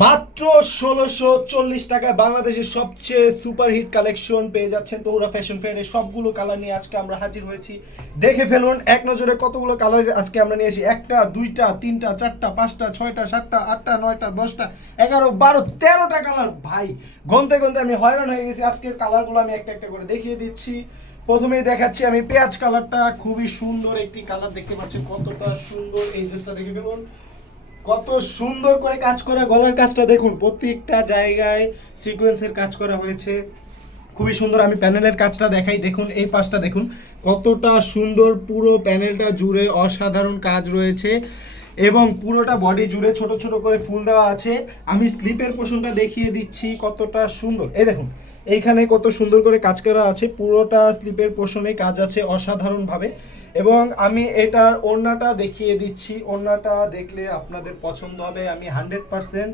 মাত্র ষোলোশো চল্লিশ টাকায় বাংলাদেশের সবচেয়ে সুপারহিট কালেকশন পেয়ে যাচ্ছেন তোমরা ফ্যাশন ফেয়ারে সবগুলো কালার নিয়ে আজকে আমরা হাজির হয়েছি। দেখে ফেলুন, এক নজরে কতগুলো কালার আজকে আমরা নিয়ে এসেছি একটা, দুইটা, তিনটা, চারটা, পাঁচটা, ছয়টা, সাতটা, আটটা, নয়টা, দশটা, এগারো, বারো, তেরোটা কালার ভাই, গনতে গনতে আমি হয়রান হয়ে গেছি। আজকের কালারগুলো আমি একটা একটা করে দেখিয়ে দিচ্ছি। প্রথমেই দেখাচ্ছি আমি পেঁয়াজ কালারটা খুবই সুন্দর একটি কালার দেখতে পাচ্ছেন কতটা সুন্দর এই ড্রেসটা দেখে ফেলুন। কত সুন্দর করে কাজ করা গলার কাজটা দেখুন, প্রত্যেকটা জায়গায় সিকোয়েন্সের কাজ করা হয়েছে। খুবই সুন্দর, আমি প্যানেলের কাজটা দেখাই, দেখুন, এই পাশটা দেখুন, কতটা সুন্দর পুরো প্যানেলটা জুড়ে অসাধারণ কাজ রয়েছে এবং পুরোটা বডি জুড়ে ছোট ছোট করে ফুল দেওয়া আছে। আমি স্লিপের পোষণটা দেখিয়ে দিচ্ছি, কতটা সুন্দর। এই দেখুন, এইখানে কত সুন্দর করে কাজ করা আছে, পুরোটা স্লিপের পোষণে কাজ আছে অসাধারণভাবে। এবং আমি এটার ওড়নাটা দেখিয়ে দিচ্ছি। ওড়নাটা দেখলে আপনাদের পছন্দ হবে, আমি হান্ড্রেড পারসেন্ট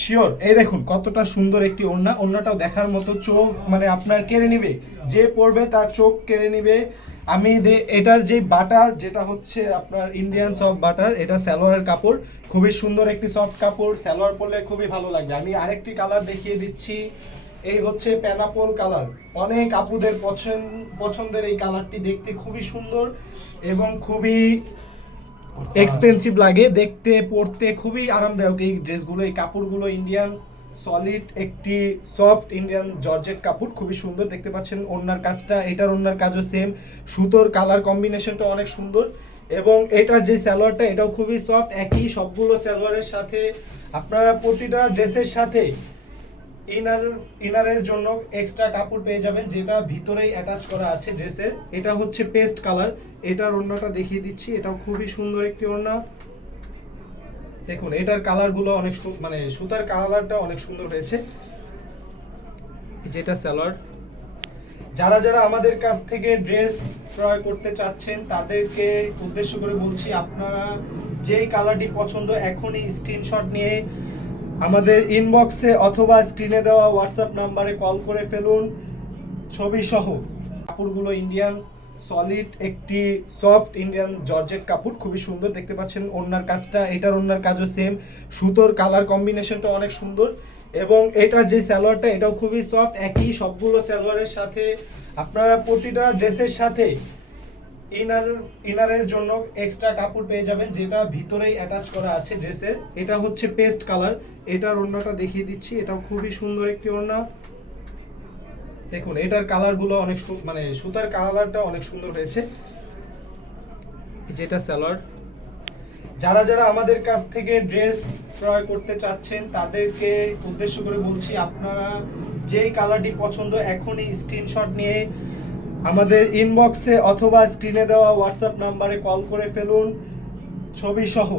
শিওর। এই দেখুন, কতটা সুন্দর একটি ওড়না। ওড়নাটাও দেখার মতো চোখ মানে আপনার কেড়ে নিবে, যে পড়বে তার চোখ কেড়ে নিবে। আমি এটার যে বাটার, যেটা হচ্ছে আপনার ইন্ডিয়ান সফট বাটার, এটা সালোয়ারের কাপড়। খুবই সুন্দর একটি সফট কাপড়, সালোয়ার পরলে খুবই ভালো লাগবে। আমি আরেকটি কালার দেখিয়ে দিচ্ছি। এই হচ্ছে প্যানাপোল কালার অনেক আপুদের পছন্দ পছন্দের এই কালারটি দেখতে খুবই সুন্দর এবং খুবই এক্সপেন্সিভ লাগে। দেখতে, পরতে খুবই আরামদায়ক এই ড্রেসগুলো এই কাপড়গুলো ইন্ডিয়ান সলিড একটি সফট ইন্ডিয়ান জর্জেট কাপড়, খুবই সুন্দর। দেখতে পাচ্ছেন ওড়নার কাজটা, এটার ওড়নার কাজও সেম সুতোর কালার কম্বিনেশনটা অনেক সুন্দর এবং এটার যে সালোয়ারটা, এটাও খুবই সফট একই সবগুলো সালোয়ারের সাথে আপনারা প্রতিটা ড্রেসের সাথে ইনার, ইনারের জন্য এক্সট্রা কাপড় পেয়ে যাবেন, যেটা ভিতরেই অ্যাটাচ করা আছে ড্রেসের এটা হচ্ছে পেস্ট কালার এটার ওড়নাটা দেখিয়ে দিচ্ছি। এটাও খুবই সুন্দর একটি ওড়না। দেখুন, এটার কালারগুলো অনেক মানে সুতার কালারটা অনেক সুন্দর হয়েছে। যেটা সালোয়ার যারা যারা আমাদের কাছ থেকে ড্রেস ক্রয় করতে চাচ্ছেন, তাদেরকে উদ্দেশ্য করে বলছি, আপনারা যেই কালারটি পছন্দ, এখনই স্ক্রিনশট নিয়ে আমাদের ইনবক্সে অথবা স্ক্রিনে দেওয়া হোয়াটসঅ্যাপ নাম্বারে কল করে ফেলুন। ছবি সহ কাপড়গুলো ইন্ডিয়ান সলিড একটি সফট ইন্ডিয়ান জর্জেট কাপড়, খুবই সুন্দর, দেখতে পাচ্ছেন ওড়নার কাজটা, এটার ওড়নার কাজও সেম সুতোর কালার কম্বিনেশনটা অনেক সুন্দর এবং এটার যে সালোয়ারটা, এটাও খুবই সফট একই সবগুলো সালোয়ারের সাথে, আপনারা প্রতিটা ড্রেসের সাথে ইনার, ইনারের জন্য এক্সট্রা কাপড় পেয়ে যাবেন, যেটা ভিতরেই অ্যাটাচ করা আছে ড্রেসের এটা হচ্ছে পেস্ট কালার এটার ওড়নাটা দেখিয়ে দিচ্ছি। এটাও খুবই সুন্দর একটি ওড়না। দেখুন, এটার কালারগুলো অনেক মানে সুতার কালারটা অনেক সুন্দর হয়েছে। যেটা সালোয়ার যারা যারা আমাদের কাছ থেকে ড্রেস ক্রয় করতে চাচ্ছেন, তাদেরকে উদ্দেশ্য করে বলছি, আপনারা যেই কালারটি পছন্দ, এখনই স্ক্রিনশট নিয়ে আমাদের ইনবক্সে অথবা স্ক্রিনে দেওয়া হোয়াটসঅ্যাপ নাম্বারে কল করে ফেলুন। ছবি সহ।